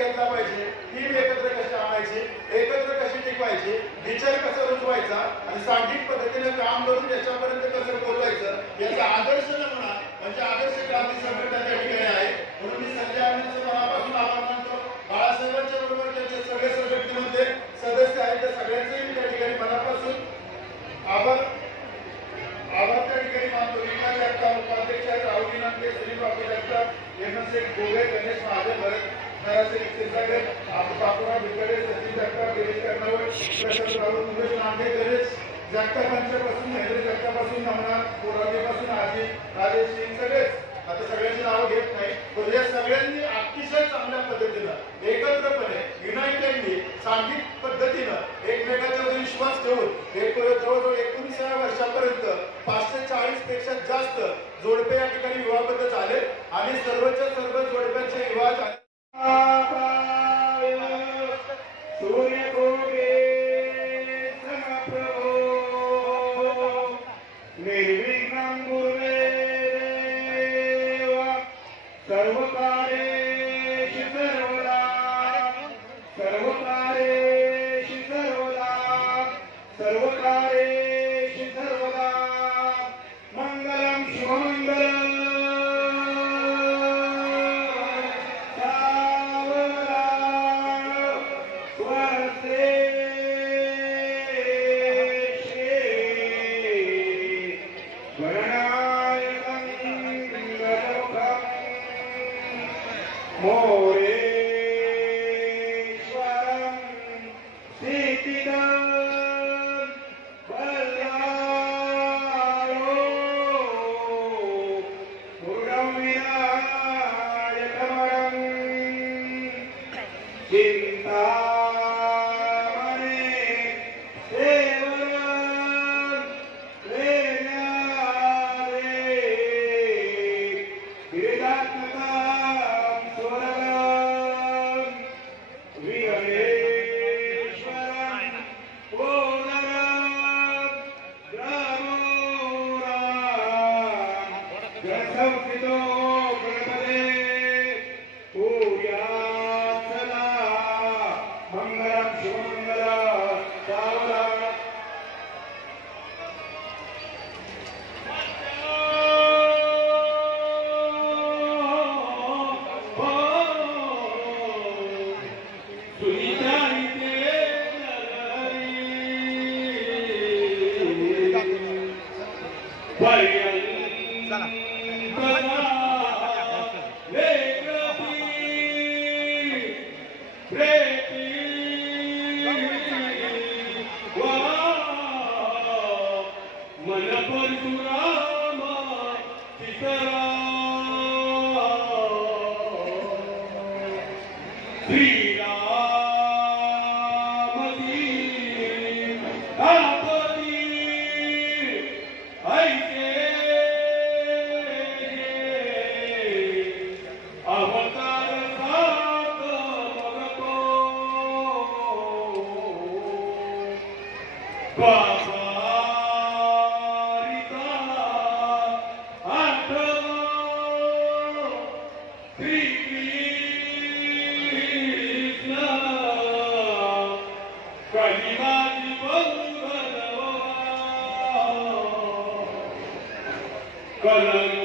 घेतला पाहिजे, टीम एकत्र कशी आणायची, एकत्र कशी टिकवायची, विचार कसा रुजवायचा आणि सांघिक पद्धतीने काम करून त्याच्यापर्यंत कसं पोहोचायचं याचा आदर्श नमुना म्हणजे आदर्श क्रांती संघटना त्या ठिकाणी आहे. म्हणून मी संजय अण्णांचं मनापासून आभार मानतो. बाळासाहेबांच्या बरोबर त्यांचे सगळे संघटनेमध्ये सदस्य आहेत त्या सगळ्यांचे मी त्या ठिकाणी मनापासून आभार त्या ठिकाणी मानतो. विकास जगताप उपाध्यक्ष आहेत, राहुल नांदे, श्री बापू जगताप, हेमंत गोगे, गणेश महादेव, भरत नरासे, क्षीरसागर, बापूराव भिकडे, सचिन जगताप, गिरीश कर्नावळ, प्रशांत राहुल, मुकेश नांदे, गणेश जगतापांच्यापासून महेंद्र जगतापासून नमनाथ कोराडीपासून आजी राजेश सिंग सगळेच आता सगळ्यांची नावं घेत नाही, पण या सगळ्यांनी अतिशय चांगल्या पद्धतीनं एकत्रपणे युनाइटेडली सांघिक पद्धतीनं एकमेकांवर विश्वास ठेवून एक जवळजवळ 19व्या वर्षापर्यंत 540 पेक्षा जास्त जोडपे या ठिकाणी विवाहबद्ध झाले आणि सर्वच्या सर्व जोडप्यांचे विवाह झाले. Color